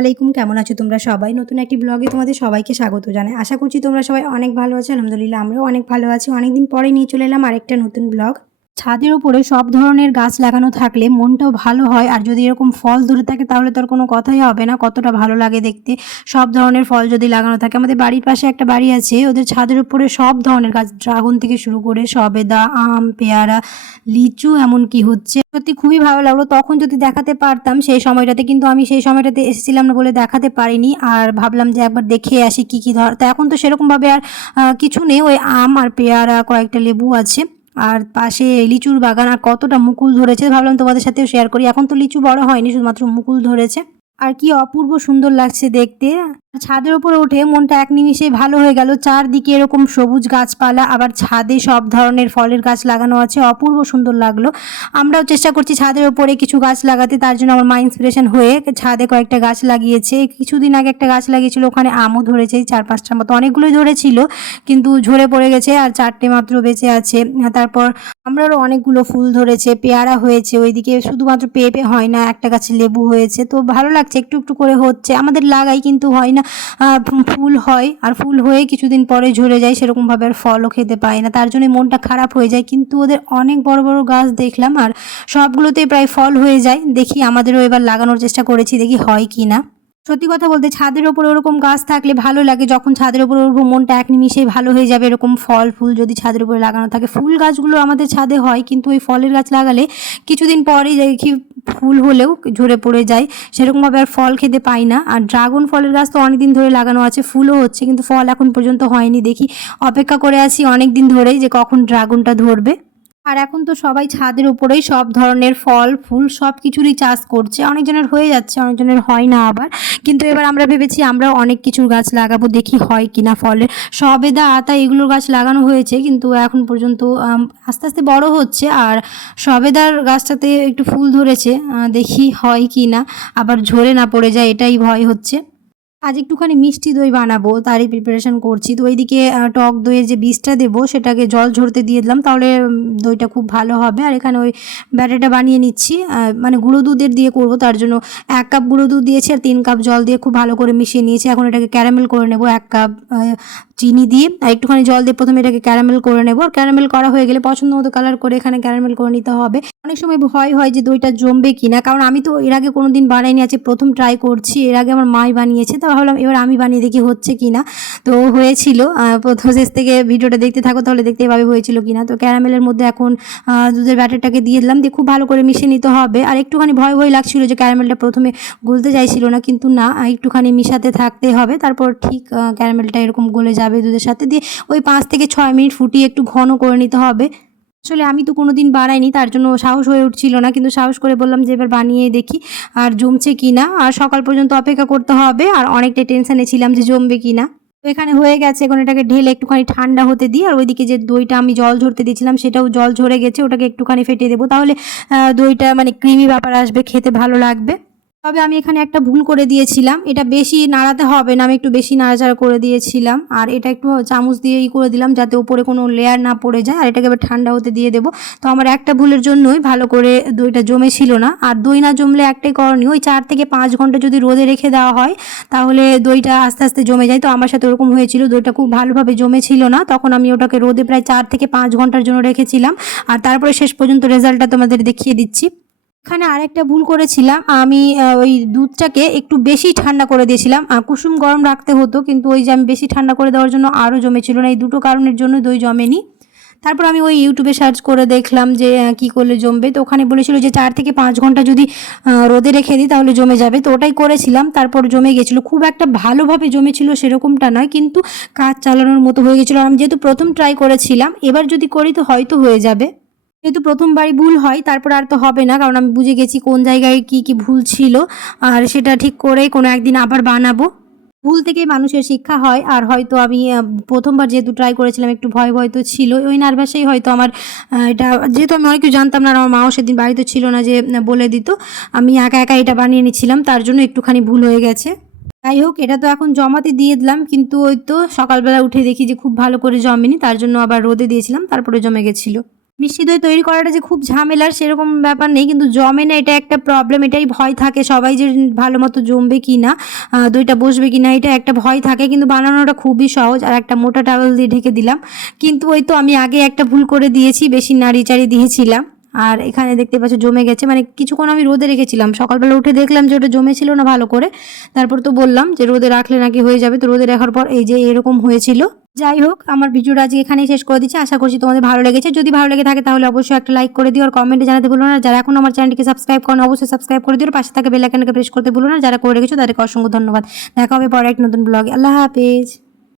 আলাইকুম, কেমন আছো তোমরা সবাই? নতুন একটি ব্লগে তোমাদের সবাইকে স্বাগত জানাই। আশা করছি তোমরা সবাই অনেক ভালো আছো। আলহামদুলিল্লাহ আমরাও অনেক ভালো আছি। অনেকদিন পরে নিয়ে চলে এলাম আরেকটা নতুন ব্লগ। ছাদের উপরে সব ধরনের গাছ লাগানো থাকলে মনটাও ভালো হয়, আর যদি এরকম ফল ধরে থাকে তাহলে তো আর কোনো কথাই হবে না, কতটা ভালো লাগে দেখতে। সব ধরনের ফল যদি লাগানো থাকে, আমাদের বাড়ির পাশে একটা বাড়ি আছে, ওদের ছাদের উপরে সব ধরনের গাছ, ড্রাগন থেকে শুরু করে সবেদা, আম, পেয়ারা, লিচু এমনকি হচ্ছে। সত্যি খুবই ভালো লাগলো। তখন যদি দেখাতে পারতাম সেই সময়টাতে, কিন্তু আমি সেই সময়টাতে এসেছিলাম না বলে দেখাতে পারিনি। আর ভাবলাম যে একবার দেখে আসি কি কি ধর। তো এখন তো সেরকমভাবে আর কিছু নেই, ওই আম আর পেয়ারা, কয়েকটা লেবু আছে, আর পাশে লিচুর বাগান। আর কতটা মুকুল ধরেছে ভাবলাম তোমাদের সাথেও শেয়ার করি। এখন তো লিচু বড় হয়নি, শুধুমাত্র মুকুল ধরেছে। আর কি অপূর্ব সুন্দর লাগছে দেখতে। ছাদের উপরে উঠে মনটা এক নিমিষেই ভালো হয়ে গেল। চারদিকে এরকম সবুজ গাছপালা, আবার ছাদে সব ধরনের ফলের গাছ লাগানো আছে, অপূর্ব সুন্দর লাগলো। আমরাও চেষ্টা করছি ছাদের উপরে কিছু গাছ লাগাতে, তার জন্য আমার মা ইন্সপিরেশন হয়ে ছাদে কয়েকটা গাছ লাগিয়েছে। কিছুদিন আগে একটা গাছ লাগিয়েছিল, ওখানে আমও ধরেছে 4-5টার মতো, অনেকগুলোই ধরেছিল কিন্তু ঝরে পড়ে গেছে, আর 4টে মাত্র বেঁচে আছে। তারপর আমরারও অনেকগুলো ফুল ধরেছে, পেয়ারা হয়েছে, ওইদিকে শুধুমাত্র পেঁপে হয় না, একটা গাছে লেবু হয়েছে। তো ভালো লাগছে, একটু একটু করে হচ্ছে। আমাদের লাগাই কিন্তু হয় না, ফুল হয় আর ফুল হয়ে কিছুদিন পরে ঝরে যায়, সেরকমভাবে আর ফলও খেতে পাই না, তার জন্য মনটা খারাপ হয়ে যায়। কিন্তু ওদের অনেক বড় বড় গাছ দেখলাম, আর সবগুলোতেই প্রায় ফল হয়ে যায়। দেখি আমাদেরও এবার লাগানোর চেষ্টা করেছি, দেখি হয় কি না। সত্যি কথা বলতে ছাদের ওপর ওরকম গাছ থাকলে ভালো লাগে। যখন ছাদের ওপর ওরকম মনটা এক নিমিষেই ভালো হয়ে যাবে, এরকম ফল ফুল যদি ছাদের উপরে লাগানো থাকে। ফুল গাছগুলো আমাদের ছাদে হয়, কিন্তু ওই ফলের গাছ লাগালে কিছুদিন পরেই দেখি ফুল হলেও ঝরে পড়ে যায়, সেরকমভাবে আর ফল খেতে পাই না। আর ড্রাগন ফলের গাছ তো অনেকদিন ধরে লাগানো আছে, ফুলও হচ্ছে, কিন্তু ফল এখন পর্যন্ত হয়নি। দেখি, অপেক্ষা করে আছি অনেক দিন ধরেই যে কখন ড্রাগনটা ধরবে। আর এখন তো সবাই ছাদের উপরেই সব ধরনের ফল ফুল সব কিছুরই চাষ করছে। অনেকজনের হয়ে যাচ্ছে, অনেকজনের হয় না আবার। কিন্তু এবার আমরা ভেবেছি আমরাও অনেক কিছুর গাছ লাগাবো, দেখি হয় কিনা। ফলের সবেদা, আতা এগুলোর গাছ লাগানো হয়েছে, কিন্তু এখন পর্যন্ত আস্তে আস্তে বড় হচ্ছে। আর সবেদার গাছটাতে একটু ফুল ধরেছে, দেখি হয় কি না, আবার ঝরে না পড়ে যায়, এটাই ভয় হচ্ছে। আজ একটুখানি মিষ্টি দই বানাবো, তারই প্রিপারেশন করছি। তো ওইদিকে টক দইয়ের যে বীজটা দেবো সেটাকে জল ঝরতে দিয়ে দিলাম, তাহলে দইটা খুব ভালো হবে। আর এখানে ওই ব্যাটারটা বানিয়ে নিচ্ছি, মানে গুঁড়ো দুধের দিয়ে করব, তার জন্য 1 কাপ গুঁড়ো দুধ দিয়েছি আর 3 কাপ জল দিয়ে খুব ভালো করে মিশিয়ে নিয়েছি। এখন এটাকে ক্যারামেল করে নেব। 1 কাপ চিনি দিয়ে আর একটুখানি জল দিয়ে প্রথমে এটাকে ক্যারামেল করে নেব। আর ক্যারামেল করা হয়ে গেলে পছন্দ মতো কালার করে এখানে ক্যারামেল করে নিতে হবে। অনেক সময় ভয় হয় যে দইটা জমবে কিনা, কারণ আমি তো এর আগে কোনো দিন বানাইনি, আছে প্রথম ট্রাই করছি। এর আগে আমার মাই বানিয়েছে, তো ভাবলাম এবার আমি বানিয়ে দেখি হচ্ছে কিনা। তো হয়েছিল। প্রথম শেষ থেকে ভিডিওটা দেখতে থাকো, তাহলে দেখতেই পাবে হয়েছিল কিনা। তো ক্যারামেলের মধ্যে এখন দুধের ব্যাটারটাকে দিয়ে দিলাম, দিয়ে খুব ভালো করে মিশিয়ে নিতে হবে। আর একটুখানি ভয় ভয় লাগছিল যে ক্যারামেলটা প্রথমে গলতে চাইছিল না, কিন্তু না, একটুখানি মিশাতে থাকতে হবে, তারপর ঠিক ক্যারামেলটা এরকম গলে যাবে দুধের সাথে। দিয়ে ওই 5 থেকে 6 মিনিট ফুটিয়ে একটু ঘন করে নিতে হবে। আসলে আমি তো কোনোদিন বানাইনি, তার জন্য সাহস হয়ে উঠছিল না, কিন্তু সাহস করে বললাম যে এবার বানিয়ে দেখি আর জমছে কিনা। আর সকাল পর্যন্ত অপেক্ষা করতে হবে, আর অনেকটাই টেনশনে ছিলাম যে জমবে কিনা। তো এখানে হয়ে গেছে। এখন এটাকে ঢেলে একটুখানি ঠান্ডা হতে দিই। আর ওইদিকে যে দইটা আমি জল ঝরতে দিয়েছিলাম সেটাও জল ঝরে গেছে, ওটাকে একটুখানি ফেটিয়ে দেবো, তাহলে দইটা মানে ক্রিমি ব্যাপার আসবে, খেতে ভালো লাগবে। তবে আমি এখানে একটা ভুল করে দিয়েছিলাম, এটা বেশি নাড়াতে হবে না, আমি একটু বেশি নাড়াচাড়া করে দিয়েছিলাম। আর এটা একটু চামচ দিয়ে করে দিলাম যাতে উপরে কোনো লেয়ার না পড়ে যায়। আর এটাকে এবার ঠান্ডা হতে দিয়ে দেবো। তো আমার একটা ভুলের জন্যই ভালো করে দইটা জমেছিল না। আর দই না জমলে একটাই করণীয়, ওই 4 থেকে 5 ঘন্টা যদি রোদে রেখে দেওয়া হয় তাহলে দইটা আস্তে আস্তে জমে যায়। তো আমার সাথে ওরকম হয়েছিল, দইটা খুব ভালোভাবে জমেছিল না, তখন আমি ওটাকে রোদে প্রায় 4 থেকে 5 ঘন্টার জন্য রেখেছিলাম। আর তারপরে শেষ পর্যন্ত রেজাল্টটা তোমাদের দেখিয়ে দিচ্ছি। এখানে আরেকটা ভুল করেছিলাম, আমি ওই দুধটাকে একটু বেশি ঠান্ডা করে দিয়েছিলাম। কুসুম গরম রাখতে হতো, কিন্তু ওই যে আমি বেশি ঠান্ডা করে দেওয়ার জন্য আরও জমেছিল না। এই দুটো কারণের জন্য দই জমেনি। তারপর আমি ওই ইউটিউবে সার্চ করে দেখলাম যে কী করলে জমবে। তো ওখানে বলেছিল যে 4 থেকে 5 ঘন্টা যদি রোদে রেখে দিই তাহলে জমে যাবে। তো ওটাই করেছিলাম, তারপর জমে গেছিলো। খুব একটা ভালোভাবে জমেছিল সেরকমটা নয়, কিন্তু কাজ চালানোর মতো হয়ে গেছিলো। আমি যেহেতু প্রথম ট্রাই করেছিলাম, এবার যদি করি তো হয়তো হয়ে যাবে। যেহেতু প্রথমবারই ভুল হয়, তারপর আর তো হবে না, কারণ আমি বুঝে গেছি কোন জায়গায় কি কি ভুল ছিল। আর সেটা ঠিক করেই কোনো একদিন আবার বানাবো। ভুল থেকেই মানুষের শিক্ষা হয়। আর হয়তো আমি প্রথমবার যেহেতু ট্রাই করেছিলাম, একটু ভয় ভয় তো ছিল, ওই নার্ভাসেই হয়তো আমার এটা, যেহেতু আমি অনেক কিছু জানতাম না আর আমার মাও সেদিন বাড়িতে ছিল না যে বলে দিত, আমি একা একা এটা বানিয়ে নিচ্ছিলাম, তার জন্য একটুখানি ভুল হয়ে গেছে। যাই হোক, এটা তো এখন জমাতে দিয়ে দিলাম, কিন্তু ওই তো সকালবেলা উঠে দেখি যে খুব ভালো করে জমেনি, তার জন্য আবার রোদে দিয়েছিলাম, তারপরে জমে গেছিলো। মিষ্টি দই তৈরি করাটা যে খুব ঝামেলার সেরকম ব্যাপার নেই, কিন্তু জমে না, এটা একটা প্রবলেম। এটাই ভয় থাকে সবাই যে ভালো মতো জমবে কি না, দইটা বসবে কি না, এটা একটা ভয় থাকে। কিন্তু বানানোটা খুবই সহজ। আর একটা মোটা টাওয়েল দিয়ে ঢেকে দিলাম। কিন্তু ওই তো আমি আগে একটা ভুল করে দিয়েছি, বেশি নাড়িচাড়ি দিয়েছিলাম। আর এখানে দেখতে পাচ্ছ জমে গেছে, মানে কিছুক্ষণ আমি রোদে রেখেছিলাম। সকালবেলা উঠে দেখলাম যে ওটা জমেছিল না ভালো করে। তারপর তো বললাম যে রোদে রাখলে নাকি হয়ে যাবে, তো রোদে রাখার পর এই যে এরকম হয়েছিল। যাই হোক, আমার ভিডিওটা আজকে এখানেই শেষ করে দিচ্ছি। আশা করছি তোমাদের ভালো লেগেছে। যদি ভালো লেগে থাকে তাহলে অবশ্যই একটা লাইক করে দিও আর কমেন্টে জানাতে ভুলো না। যারা এখন আমার চ্যানেলটিকে সাবস্ক্রাইব করো অবশ্যই সাবস্ক্রাইব করে দিও, পাশে থাকা বেল আইকনটাকে প্রেস করতে ভুলো না। যারা করে রেখেছো তাদেরকে অসংখ্য ধন্যবাদ। দেখা হবে পরে এক নতুন ব্লগে। আল্লাহ হাফেজ।